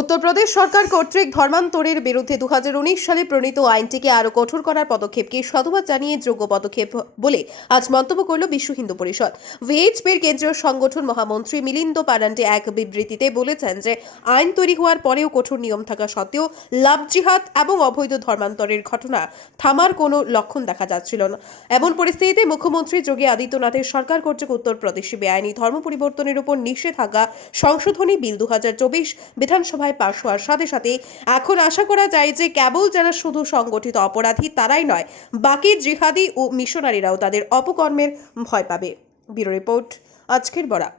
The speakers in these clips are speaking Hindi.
উত্তরপ্রদেশ সরকার কর্তৃক ধর্মান্তরের বিরুদ্ধে 2019 সালে প্রণীত আইনটিকে আরও কঠোর করার পদক্ষেপকে সাধুবাদ জানিয়ে যোগ্য পদক্ষেপ বলে আজ মন্তব্য করল বিশ্ব হিন্দু পরিষদ। ভিএইচপির কেন্দ্রীয় সংগঠন মহামন্ত্রী মিলিন্দ পারান্ডে এক বিবৃতিতে বলেছেন যে আইন তৈরি হওয়ার পরেও কঠোর নিয়ম থাকা সত্ত্বেও লাভ জিহাদ এবং অবৈধ ধর্মান্তরের ঘটনা থামার কোনো লক্ষণ দেখা যাচ্ছিল না। এমন পরিস্থিতিতে মুখ্যমন্ত্রী যোগী আদিত্যনাথের সরকার কর্তৃক উত্তরপ্রদেশে বেআইনি ধর্ম পরিবর্তনের উপর নিষেধাজ্ঞা সংশোধনী বিল 2024 বিধানসভা পাশ হওয়ার সাথে সাথে এখন আশা করা যায় যে কেবল যারা শুধু সংগঠিত অপরাধী তারাই নয়, বাকি জিহাদি ও মিশনারিরাও তাদের অপকর্মের ভয় পাবে। ব্যুরো রিপোর্ট, আজকের বরাক।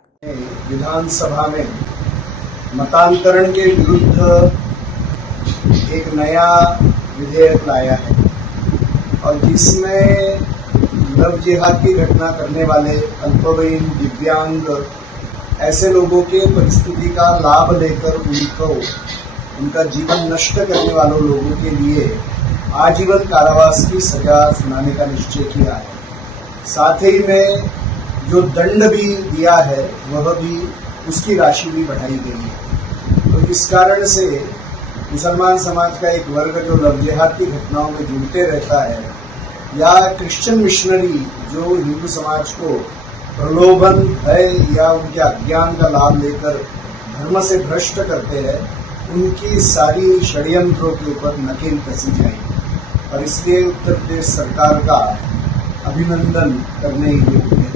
विधानसभा में मतांतरण के विरुद्ध एक नया विधेयक लाया है और जिसमें लव जिहाद की घटना करने वाले अल्पवयीन, दिव्यांग ऐसे लोगों के परिस्थिति का लाभ लेकर उनको उनका जीवन नष्ट करने वालों लोगों के लिए आजीवन कारावास की सजा सुनाने का निश्चय किया है। साथ ही में जो दंड भी दिया है वह भी उसकी राशि भी बढ़ाई गई है। तो इस कारण से मुसलमान समाज का एक वर्ग जो लव जिहाद की घटनाओं में जुड़ते रहता है या क्रिश्चियन मिशनरी जो हिंदू समाज को प्रलोभन है या उनके अज्ञान का लाभ लेकर धर्म से भ्रष्ट करते हैं, उनकी सारी षड्यंत्रों के ऊपर नकेल कसी जाएगी और इसलिए उत्तर प्रदेश सरकार का अभिनंदन करने योग्य है।